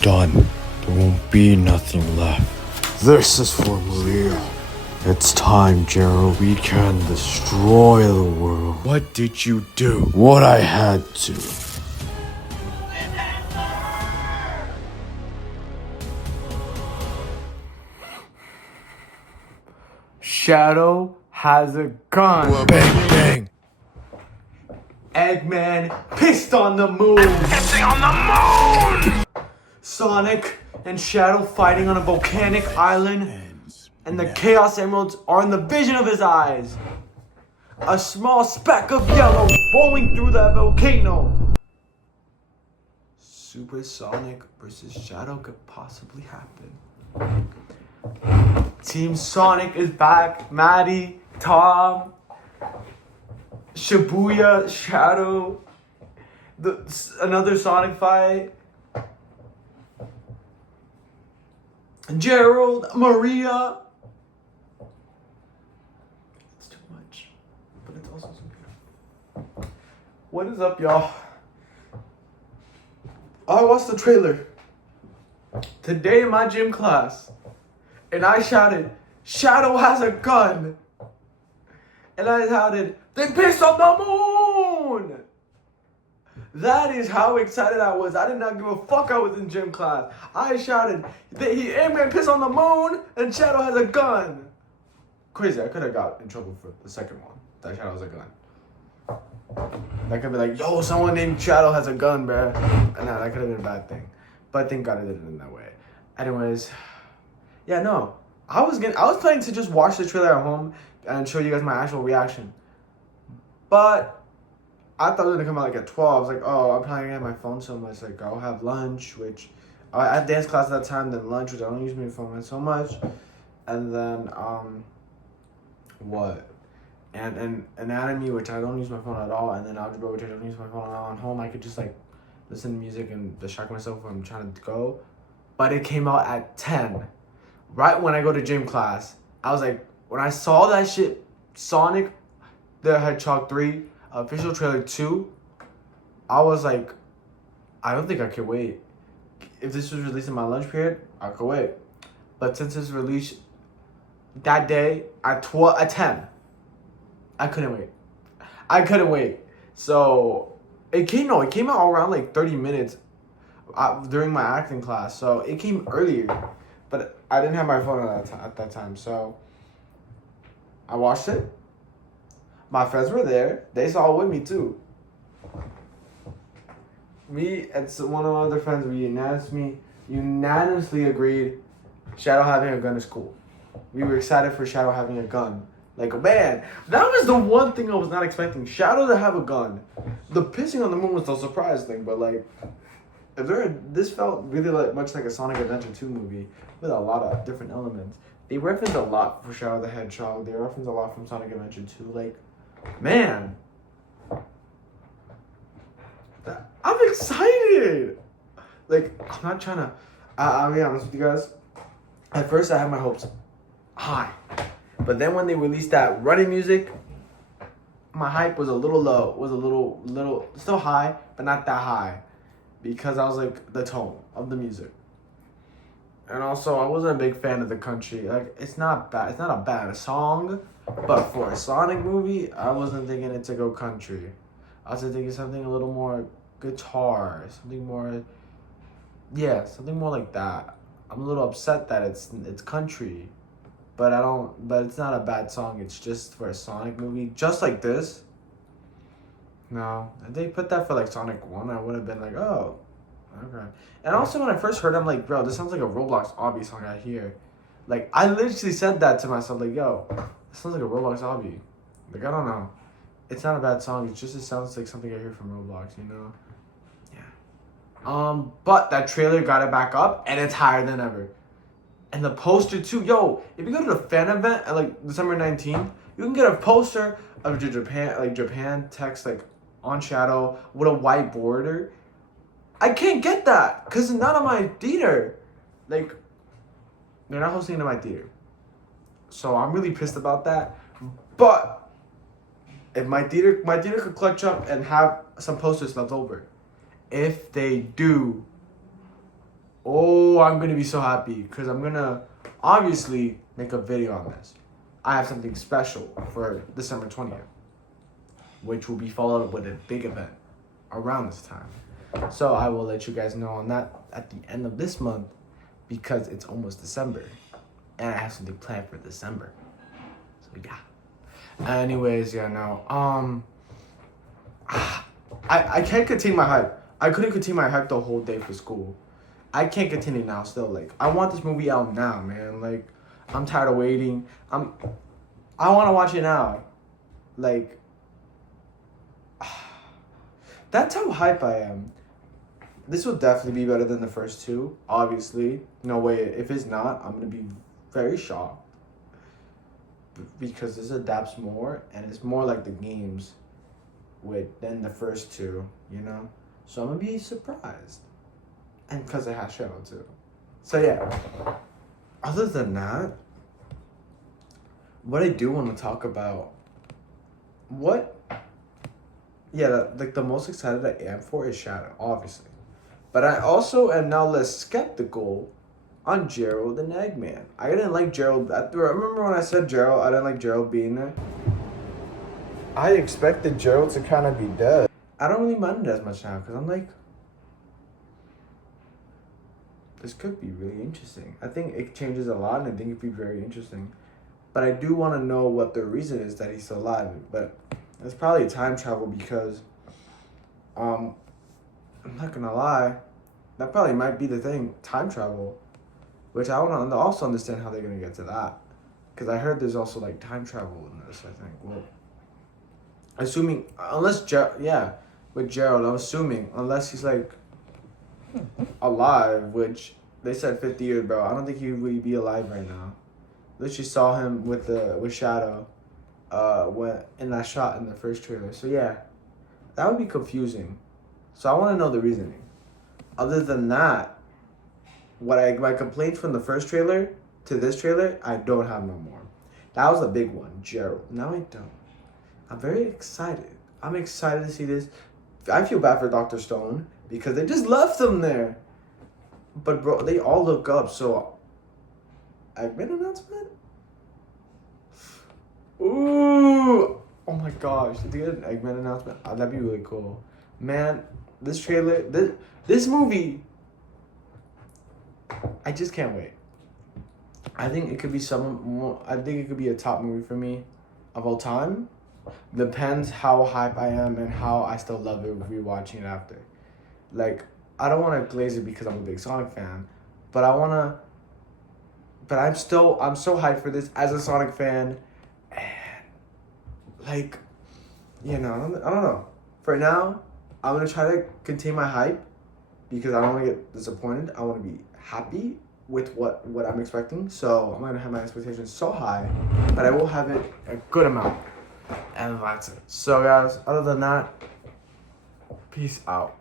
done. There won't be nothing left. This is for Maria. It's time, Gerald. We can destroy the world. What did you do? What I had to. Shadow has a gun. Bang, bang. Eggman pissed on the moon. Pissing on the moon! Sonic and Shadow fighting on a volcanic island. And the Chaos Emeralds are in the vision of his eyes. A small speck of yellow rolling through the volcano. Super Sonic versus Shadow could possibly happen. Team Sonic is back. Maddie, Tom, Shibuya, Shadow, another Sonic fight. Gerald, Maria. It's too much, but it's also so beautiful. What is up, y'all? I watched the trailer today in my gym class, and I shouted, "Shadow has a gun!" And I shouted, "They pissed on the moon!" That is how excited I was. I did not give a fuck. I was in gym class. I shouted, Eggman pissed on the moon, and Shadow has a gun. Crazy. I could have got in trouble for the second one. That Shadow has a gun. That could be like, yo, someone named Shadow has a gun, bruh. And that could have been a bad thing. But thank God I did it in that way. Anyways, yeah, no. I was planning to just watch the trailer at home and show you guys my actual reaction. But I thought it was gonna come out like at 12. I was like, oh, I'm probably gonna have my phone so much. Like, I'll have lunch, which I had dance class at that time, then lunch, which I don't use my phone so much. And then, what? And anatomy, which I don't use my phone at all. And then algebra, which I don't use my phone at all. At home, I could just like listen to music and distract myself when I'm trying to go. But it came out at 10. Right when I go to gym class. I was like, when I saw that shit, Sonic the Hedgehog 3, official trailer 2, I was like, I don't think I could wait. If this was released in my lunch period, I could wait. But since it's released that day at 10, I couldn't wait. So it came out around like 30 minutes during my acting class. So it came earlier, but I didn't have my phone at that time. So I watched it. My friends were there. They saw it with me too. Me and one of my other friends, we unanimously agreed Shadow having a gun is cool. We were excited for Shadow having a gun. Like, man, that was the one thing I was not expecting. Shadow to have a gun. The pissing on the moon was the surprise thing, but like, this felt really much like a Sonic Adventure 2 movie with a lot of different elements. They referenced a lot for Shadow the Hedgehog. They referenced a lot from Sonic Adventure 2. Like, man, I'm excited. Like, I'm not trying to. I'll be honest with you guys. At first, I had my hopes high, but then when they released that running music, my hype was a little low. Was a little still high, but not that high, because I was like the tone of the music. And also, I wasn't a big fan of the country. Like, it's not bad. It's not a bad song, but for a Sonic movie, I wasn't thinking it to go country. I was thinking something a little more guitar, something more like that. I'm a little upset that it's country, but it's not a bad song. It's just for a Sonic movie, just like this. No, if they put that for like Sonic 1, I would have been like, oh, okay. And also when I first heard it, I'm like, bro, this sounds like a Roblox Obby song I hear. Like, I literally said that to myself, like, yo, this sounds like a Roblox Obby. Like, I don't know. It's not a bad song. It sounds like something I hear from Roblox, you know? Yeah. But that trailer got it back up, and it's higher than ever. And the poster, too. Yo, if you go to the fan event at, like, December 19th, you can get a poster of Japan text, like, on Shadow with a white border. I can't get that because it's not on my theater. Like, they're not hosting it in my theater. So I'm really pissed about that. But if my theater could clutch up and have some posters left over. If they do, Oh, I'm gonna be so happy because I'm gonna obviously make a video on this. I have something special for December 20th, which will be followed up with a big event around this time. So I will let you guys know on that at the end of this month because it's almost December and I have something planned for December. So yeah. Anyways, yeah, no. I can't contain my hype. I couldn't contain my hype the whole day for school. I can't continue now still. Like, I want this movie out now, man. Like, I'm tired of waiting. I want to watch it now. Like, that's how hype I am. This will definitely be better than the first two, obviously. No way. If it's not, I'm going to be very shocked. Because this adapts more, and it's more like the games than the first two, you know? So I'm going to be surprised. And because it has Cheryl, too. So, yeah. Other than that, what I do want to talk about, the most excited I am for is Shadow, obviously. But I also am now less skeptical on Gerald and Eggman. I didn't like Gerald. Remember when I said Gerald, I didn't like Gerald being there? I expected Gerald to kind of be dead. I don't really mind it as much now because I'm like, this could be really interesting. I think it changes a lot and I think it'd be very interesting. But I do want to know what the reason is that he's still alive. But it's probably time travel because, I'm not gonna lie, that probably might be the thing, time travel. Which I want to also understand how they're gonna get to that. Because I heard there's also like time travel in this, I think. Well, assuming, with Gerald, I'm assuming, unless he's like alive, which they said 50 years, bro. I don't think he would really be alive right now. Literally saw him with Shadow, when in that shot in the first trailer. So yeah, that would be confusing. So I want to know the reasoning. Other than that, my complaints from the first trailer to this trailer, I don't have no more. That was a big one, Gerald. Now I don't. I'm very excited. I'm excited to see this. I feel bad for Dr. Stone because they just left him there. But bro, they all look up. So, Eggman announcement? Ooh! Oh my gosh! Did they get an Eggman announcement? Oh, that'd be really cool. Man, this trailer, this movie, I just can't wait. I think it could be I think it could be a top movie for me of all time. Depends how hype I am and how I still love it rewatching it after. Like, I don't want to glaze it because I'm a big Sonic fan, but I'm so hyped for this as a Sonic fan. And like, I don't know. For now, I'm gonna try to contain my hype because I don't want to get disappointed. I want to be happy with what I'm expecting. So I'm gonna have my expectations so high, but I will have it a good amount. And that's it. So guys, other than that, peace out.